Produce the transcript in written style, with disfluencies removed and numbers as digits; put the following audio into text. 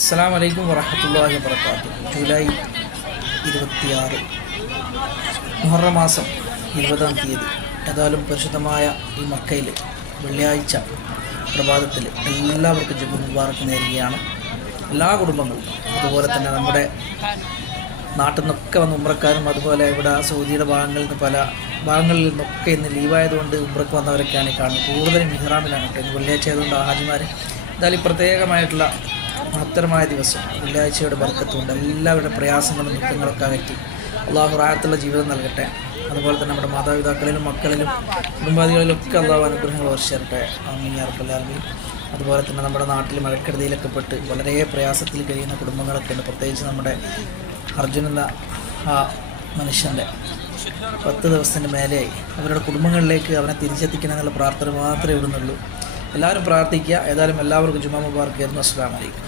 അസ്സലാമു അലൈക്കും വറഹ്മത്തുള്ളാഹി വബറകാതുഹു. ജൂലൈ 26 മുഹറം മാസം 20-ാം തീയതി. ഏതായാലും പരിശുദ്ധമായ ഈ മക്കയിൽ വെള്ളിയാഴ്ച പ്രഭാതത്തിൽ എല്ലാവർക്കും ജുമുഅ മുബാറക്ക് നേരുകയാണ്. എല്ലാ കുടുംബങ്ങളും അതുപോലെ തന്നെ നമ്മുടെ നാട്ടിൽ നിന്നൊക്കെ വന്ന് ഉംറക്കാരും അതുപോലെ ഇവിടെ സൗദിയുടെ ഭാഗങ്ങളിൽ നിന്ന് പല ഭാഗങ്ങളിൽ നിന്നൊക്കെ ഇന്ന് ലീവായതുകൊണ്ട് ഉംറക്ക് വന്നവരൊക്കെയാണ് കാണുന്നത്. കൂടുതലും മിഹ്റാമിലാണ് കേട്ടോ. ഇന്ന് വെള്ളിയാഴ്ച ആയതുകൊണ്ട് ഹാജിമാർ എന്തായാലും പ്രത്യേകമായിട്ടുള്ള മഹത്തരമായ ദിവസം വെള്ളിയാഴ്ചയുടെ ബർക്കത്തുകൊണ്ട് എല്ലാവരുടെ പ്രയാസങ്ങളും ദുഃഖങ്ങളൊക്കെ അകറ്റി അള്ളാഹു റാഹത്തുള്ള ജീവിതം നൽകട്ടെ. അതുപോലെ തന്നെ നമ്മുടെ മാതാപിതാക്കളിലും മക്കളിലും കുടുംബാദികളിലൊക്കെ അള്ളാഹു അനുഗ്രഹങ്ങൾ വർഷിച്ചേരട്ടെ. ആമീൻ യാ റബ്ബൽ ആലമീൻ. അതുപോലെ തന്നെ നമ്മുടെ നാട്ടിൽ മഴക്കെടുതിയിലൊക്കെ പെട്ട് വളരെ പ്രയാസത്തിൽ കഴിയുന്ന കുടുംബങ്ങളൊക്കെ ഉണ്ട്. പ്രത്യേകിച്ച് നമ്മുടെ അർജുൻ എന്ന ആ മനുഷ്യൻ്റെ 10 ദിവസത്തിന് മേലെയായി. അവരുടെ കുടുംബങ്ങളിലേക്ക് അവനെ തിരിച്ചെത്തിക്കണം എന്നുള്ള പ്രാർത്ഥന മാത്രമേ ഇവിടുന്നുള്ളൂ. എല്ലാവരും പ്രാർത്ഥിക്കുക. ഏതായാലും എല്ലാവർക്കും ജുമുഅ മുബാറക്ക്. അസ്സലാമു അലൈക്കും.